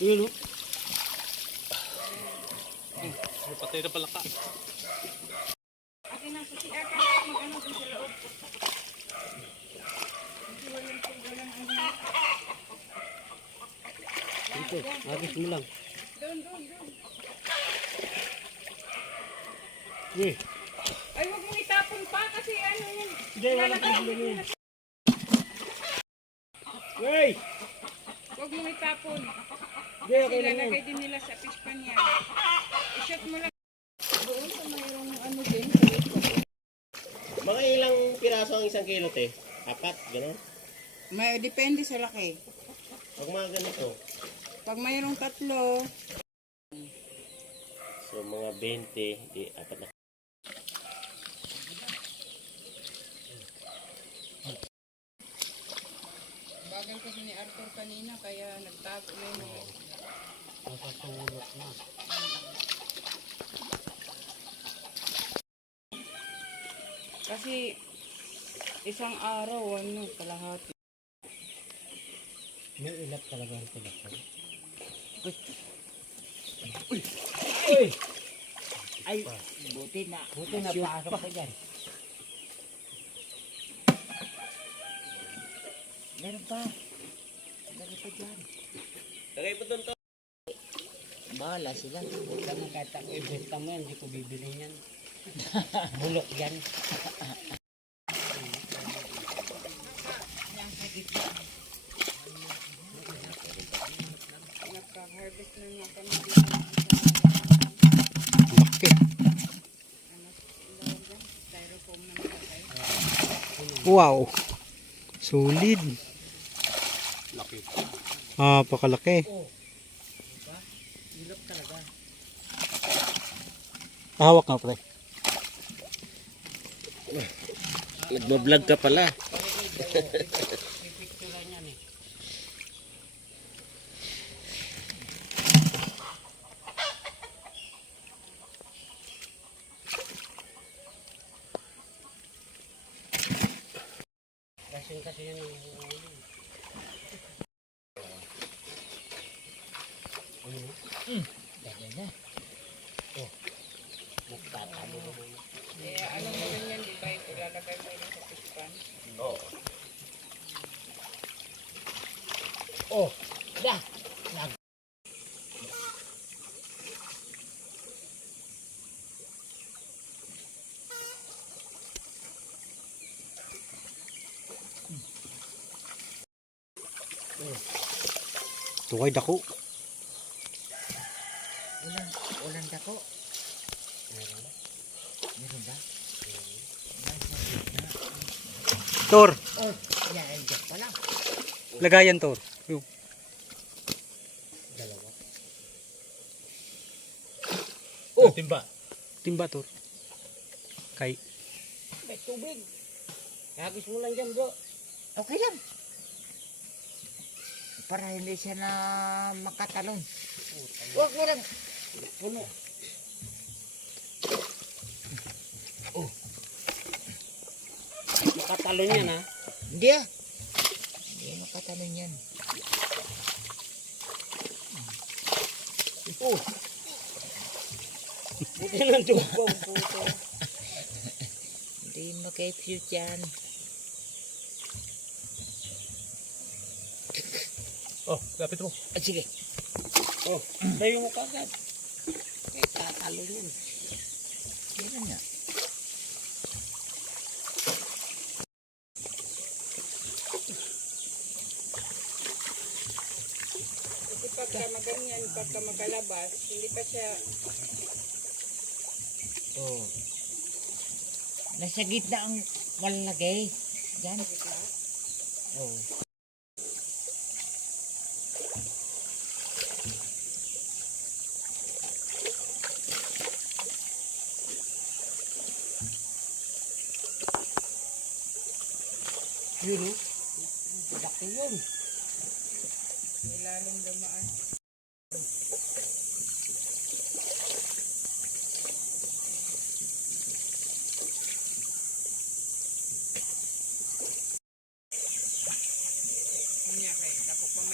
Yun o. Patay na pala ka. Akin na, susi ka na mag-ano dun sa loob. Ito, agis mo lang. Doon. Eh, Ay, huwag mong itapon pa kasi ano yun. hindi, wala problema yun. Wey! Huwag mong itapon. Hindi, Kasi okay lang yan. lalagay din nila sa fish pan yan. I-shot mo lang. Doon sa mayroong ano din. Mga ilang piraso ang isang kilo, te? 4, gano'n? May, depende sa laki. Pag mga ganito. Pag mayroong 3, So, mga 20, di 4 na. bagal kasi ni Arthur kanina kaya nagtago na yung mga. Nakatulog na. Kasi isang araw, ano, kalahati. May ilat talaga ang tulak. Uy! Ay, buti na pasok ko dyan. Meron pa dyan. Lagay po doon to. Bahala sila. Huwag ka nang kahit ako ibenta mo yan, hindi ko bibili yan. Bulok yan. Nagka-harvest na nga kami dito. Laki. Styrofoam na malakay. Wow. Solid. Laki. Pakalaki. Bulok talaga. Hawak nga pre. Nagbablog ka pala. Pipicturean yan eh. Kasi yan ang dahil na. Oh, magtatalo naman. Eh, alam mo rin yan, di ba? Ilalagay mo yun sa fish pan. Oo. Oh, da. Nag. Tukay dako. Ulan dako. Meron ba? Tor, Oh, yan ay jet pa lang. lagayan Tor. Yung Dalawa. Oh! Timba. timba Tor. Kay May tubig. Hagis mo lang dyan, bro. Okay lang. Para hindi siya na makatalon. Huwag mo lang. Puno. makatalon yan ha. Hindi ah. Hindi makatalon yan. Oh. Buti ng tubong puto. Hindi maka-fuse yan. Oh, lapit mo. Ah, sige. Oh, tayo mo kagad. Kay tatalon yan. Meron nga. Kasi pagka maganyan, pagka makalabas, hindi pa siya, Oh. Nasa gitna ang malagay. Diyan. Oh. Yun, oh. Laki yun. ilalim dumaan.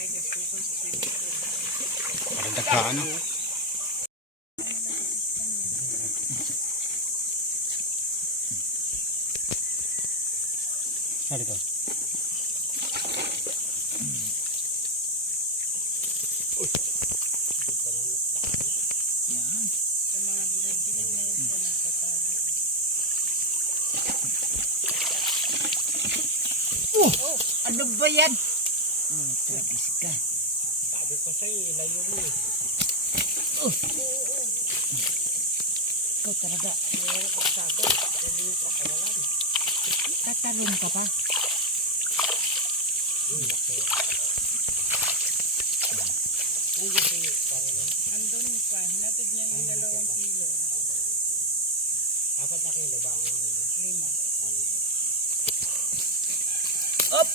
ay gastusan sa swimming pool. Parang dagkaan na. Ano ito? Sa mga bilad-bilad na yun sila nagtatago. Oh, ano ba yan? Tragis ka. Sabi ko sa'yo, ilayo mo eh. Ikaw talaga. Mayroon ka sagot. Hindi mo pa kawalan. Tatalon ka pa. Andun pa, hinatid niya yung 2 kilo. 4 na kilo ba ang 5. Up!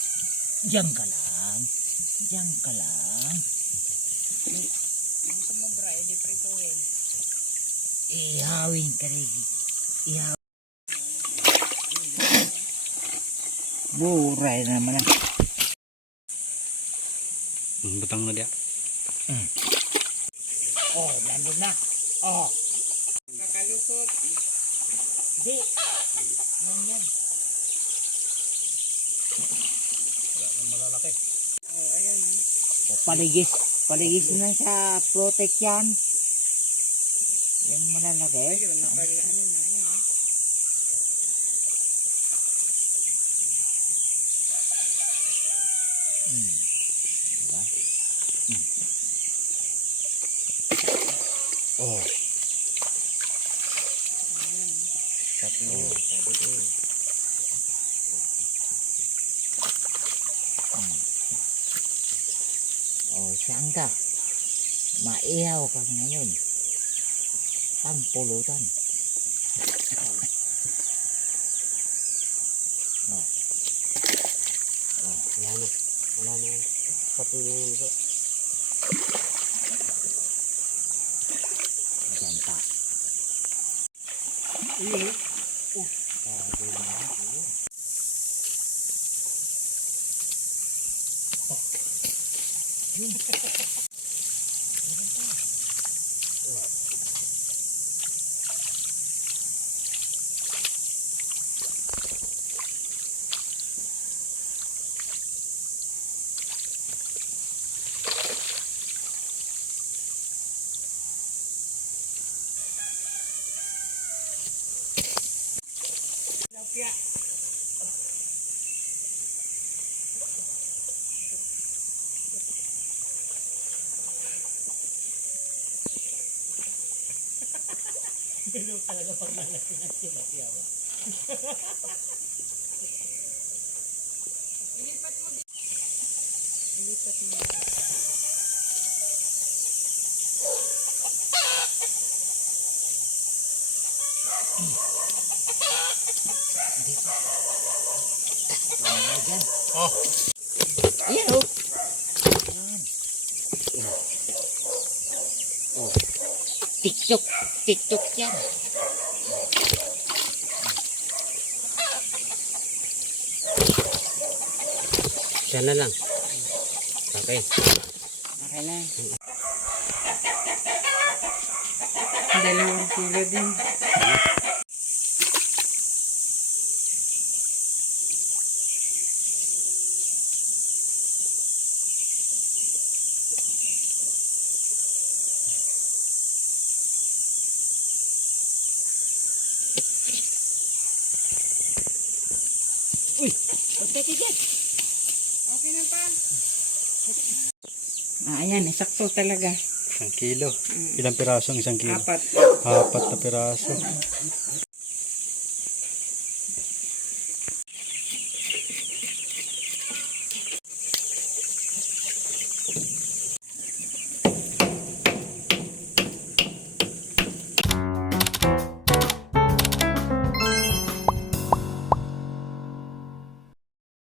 Diyan ka lang. Diyan ka lang. Yung sumobra, edi prituhin. Ihawin ka rin. Ihawin. Buray na naman. Butang na dia. Oh, nandun na. Oh. Kakalusot. Di. Yan. Malalaki. Oh, ayan Paligis. Paligis na sa protect yan. Yan malalaki. Ayun, ano na, ayun. Diba? Oh. Sabi ko. Oh, saan ka? Maihaw ka ngayon. Pangpulutan. Oh. Oh, wala na. Wala na. Pati na yun ko. Diyan pa. Lapya. Ilipat mo. Oh, Ayan o. Oh. TikTok. TikTok yan. Siya na lang. Okay. Okay na. 2 kilo din. Okay ka dyan. Okay na pa. Ayan, sakto talaga. 1 kilo. Ilang piraso ang 1 kilo? 4. 4 na piraso.